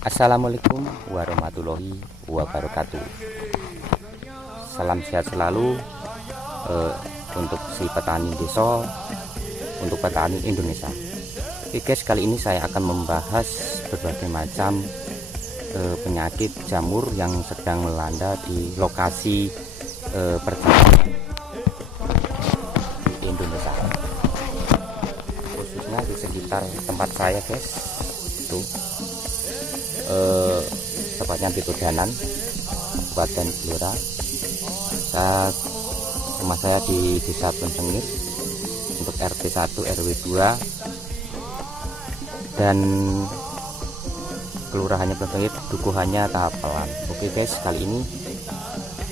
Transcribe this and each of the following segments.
Assalamualaikum warahmatullahi wabarakatuh. Salam sehat selalu untuk si petani desa, untuk petani Indonesia. Oke guys, kali ini saya akan membahas berbagai macam penyakit jamur yang sedang melanda di lokasi pertanian di Indonesia, khususnya di sekitar tempat saya guys. Itu tepatnya di Tudanan, Kabupaten Blora. Rumah saya di Desa Bensengir untuk RT 1 RW 2 dan kelurahannya Bensengir, dukuhannya Tapelan. Oke guys, kali ini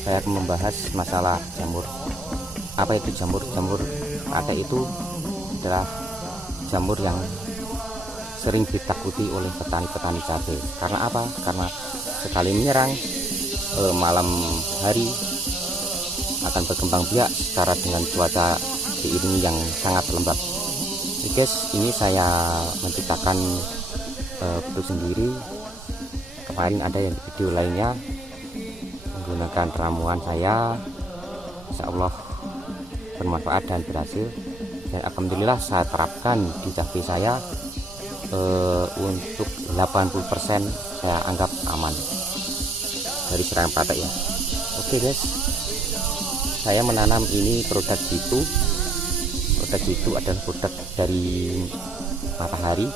saya akan membahas masalah jamur. Apa itu jamur? Jamur patek itu adalah jamur yang sering ditakuti oleh petani-petani cabai. Karena apa? Karena sekali menyerang malam hari akan berkembang biak secara dengan cuaca diiringi yang sangat lembab. Oke guys, ini saya menciptakan produk sendiri. Kemarin ada yang video lainnya menggunakan ramuan saya, insya Allah bermanfaat dan berhasil, dan alhamdulillah saya terapkan di cabai saya. Untuk 80% saya anggap aman dari serangan patek ya. Oke guys, saya menanam ini produk itu adalah produk dari matahari,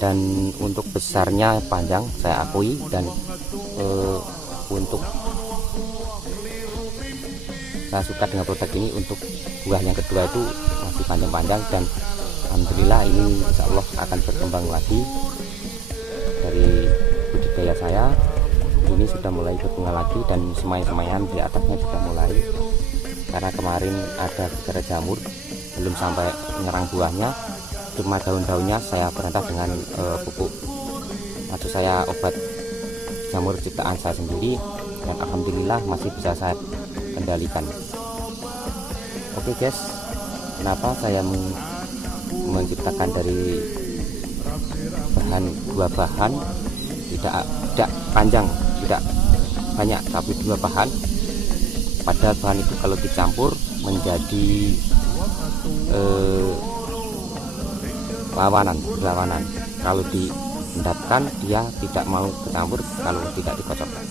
dan untuk besarnya panjang saya akui, dan untuk saya suka dengan produk ini. Untuk buah yang kedua itu masih panjang-panjang, dan alhamdulillah ini insya Allah akan berkembang lagi dari budidaya saya. Ini sudah mulai berbunga lagi, dan semai-semaian di atasnya sudah mulai, karena kemarin ada gegara jamur belum sampai menyerang buahnya, cuma daun-daunnya saya berantas dengan pupuk, maksud saya obat jamur ciptaan saya sendiri, dan alhamdulillah masih bisa saya kendalikan. Oke guys, kenapa saya menciptakan dari dua bahan, tidak panjang, tidak banyak, tapi dua bahan. Padahal bahan itu kalau dicampur menjadi lawanan. Kalau diendapkan dia tidak mau bercampur kalau tidak dikocokkan.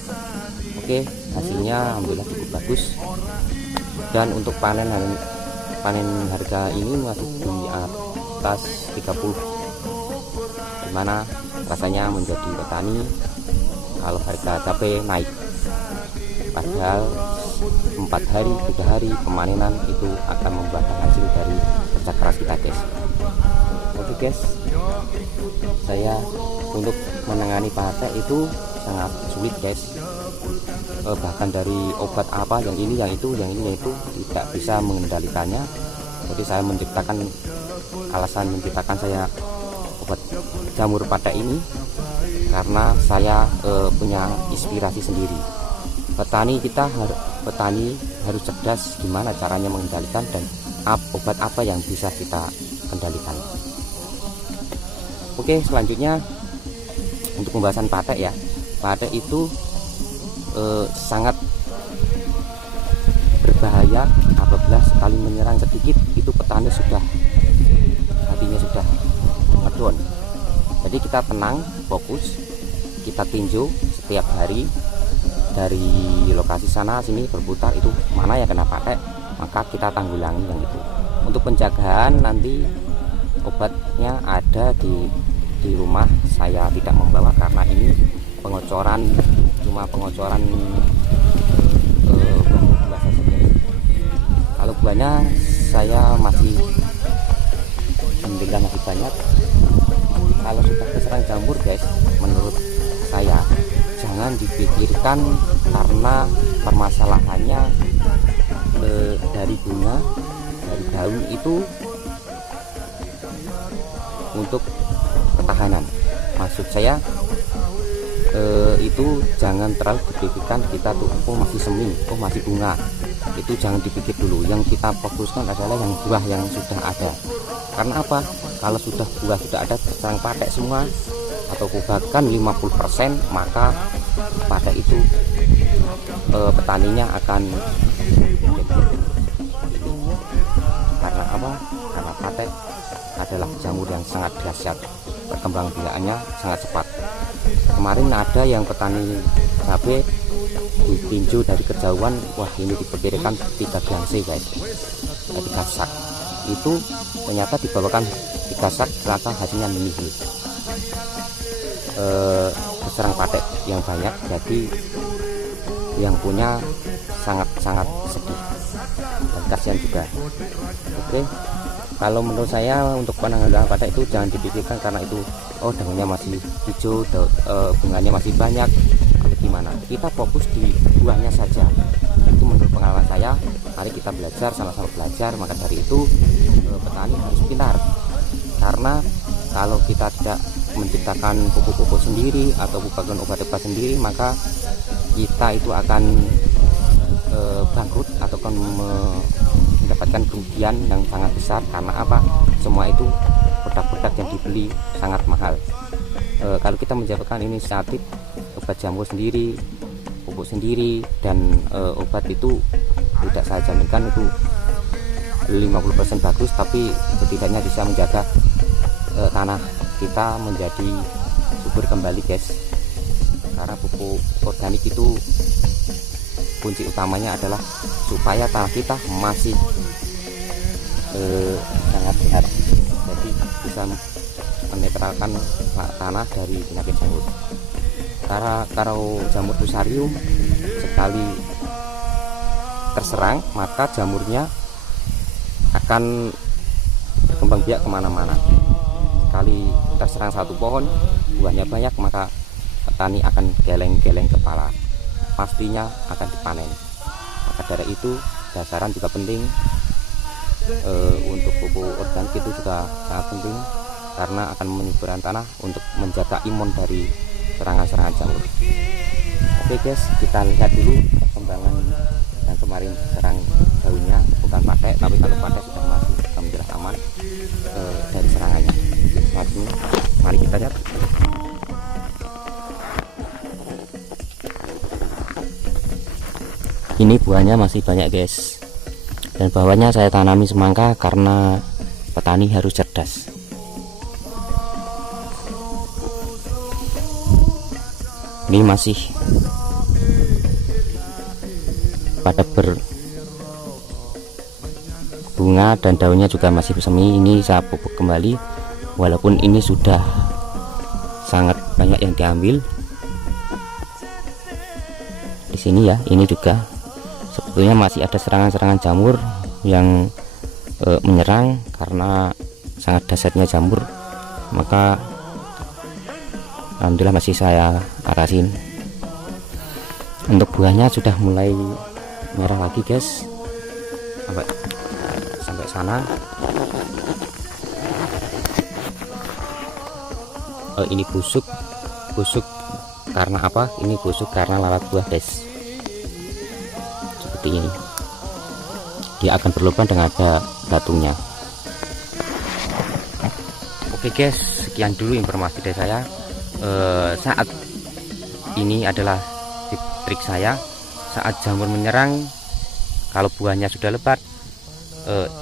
Oke, hasilnya alhamdulillah cukup bagus, dan untuk panen harga ini masih di atas 30, dimana rasanya menjadi petani kalau harga cabai naik. Padahal 4 hari 3 hari pemanenan itu akan membuahkan hasil dari kerja keras kita guys. Oke guys, saya untuk menangani patek itu sangat sulit guys. Bahkan dari obat apa yang ini yang itu tidak bisa mengendalikannya. Jadi saya menciptakan, alasan menciptakan saya obat jamur patek ini karena saya punya inspirasi sendiri. Petani harus cerdas gimana caranya mengendalikan, dan obat apa yang bisa kita kendalikan. Oke, selanjutnya untuk pembahasan patek ya. Patek itu sangat berbahaya apabila sekali menyerang sedikit itu petani hatinya sudah ngedon. Jadi kita tenang, fokus, kita tinjau setiap hari dari lokasi sana sini berputar, itu mana yang kena patek maka kita tanggulangi yang itu. Untuk penjagaan nanti obatnya ada di rumah, saya tidak membawa karena ini cuma pengocoran buah saja. Kalau buahnya saya masih alhamdulillah masih banyak. Kalau sudah keserang jamur guys, menurut saya jangan dipikirkan, karena permasalahannya dari bunga, dari daun itu untuk ketahanan. Maksud saya itu jangan terlalu dipikirkan kita tuh masih semi, masih bunga, itu jangan dipikir dulu. Yang kita fokuskan adalah yang buah yang sudah ada. Karena apa? Kalau sudah buah sudah ada terserang patek semua, atau bahkan 50%, maka pada itu petaninya akan karena apa? Karena pate adalah jamur yang sangat dahsyat, perkembangbiakannya sangat cepat. Kemarin ada yang petani cabai ditinjau dari kejauhan, wah ini diperkirakan 3 gangse guys, 3 sak. Itu ternyata dibawakan 3 sak, ternyata hasilnya nihil. Serang patek yang banyak, jadi yang punya sangat-sangat sedih dan kasihan juga. Oke, kalau menurut saya untuk penanggulangan patek itu jangan dipikirkan karena itu daunnya masih hijau, bunganya masih banyak atau gimana. Kita fokus di buahnya saja. Itu menurut pengalaman saya. Mari kita belajar, sama-sama belajar. Maka dari itu petani harus pintar, karena kalau kita tidak menciptakan pupuk-pupuk sendiri atau bukan obat-obat sendiri, maka kita itu akan bangkrut atau akan mendapatkan kerugian yang sangat besar. Karena apa? Semua itu produk-produk yang dibeli sangat mahal. Kalau kita menjalankan inisiatif obat jamur sendiri, pupuk sendiri, dan obat itu tidak saya jaminkan itu 50% bagus, tapi setidaknya bisa menjaga tanah kita menjadi subur kembali guys. Karena pupuk organik itu kunci utamanya adalah supaya tanah kita masih sangat sehat, jadi bisa menetralkan tanah dari penyakit jamur. Karena kalau jamur fusarium sekali terserang, maka jamurnya akan berkembang biak kemana-mana. Sekali terserang satu pohon, buahnya banyak, maka petani akan geleng-geleng kepala, pastinya akan dipanen. Maka dari itu dasaran juga penting. Untuk pupuk organik itu juga sangat penting karena akan menyuburkan tanah untuk menjaga imun dari serangan-serangan jamur. Oke guys, kita lihat dulu perkembangan yang kemarin serang daunnya, bukan pakai, tapi kalau pakai sudah masih alhamdulillah aman dari serangannya. Langsung mari kita lihat. Ini buahnya masih banyak guys, dan bawahnya saya tanami semangka karena petani harus cerdas. Ini masih pada berbunga dan daunnya juga masih bersemi. Ini saya pupuk kembali, walaupun ini sudah sangat banyak yang diambil. Di sini ya, ini juga sebetulnya masih ada serangan-serangan jamur yang menyerang karena sangat dahsyatnya jamur, maka alhamdulillah masih saya atasin. Untuk buahnya sudah mulai merah lagi guys, sampai sana. Ini busuk karena apa? Ini busuk karena lalat buah guys. Seperti ini, dia akan berlubang dengan ada batunya. Oke guys, sekian dulu informasi dari saya. Saat ini adalah trik saya saat jamur menyerang. Kalau buahnya sudah lebat,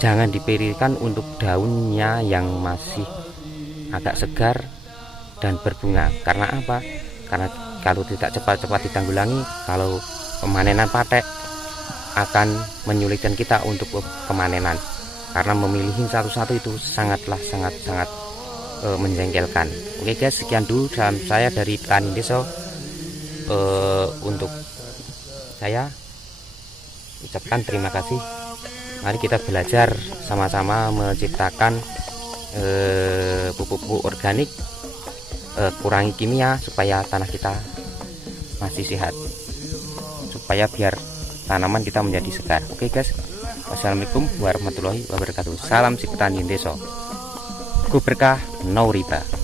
jangan dipikirkan untuk daunnya yang masih agak segar dan berbunga. Karena apa? Karena kalau tidak cepat-cepat ditanggulangi, kalau pemanenan patek akan menyulitkan kita untuk kemanenan, karena memilih satu-satu itu sangat menjengkelkan. Oke guys, sekian dulu dan saya dari Petani Desa. Untuk saya ucapkan terima kasih. Mari kita belajar sama-sama menciptakan pupuk organik, kurangi kimia supaya tanah kita masih sehat, supaya biar tanaman kita menjadi segar. Oke guys, wassalamualaikum warahmatullahi wabarakatuh. Salam si petani desa, ku berkah no riba.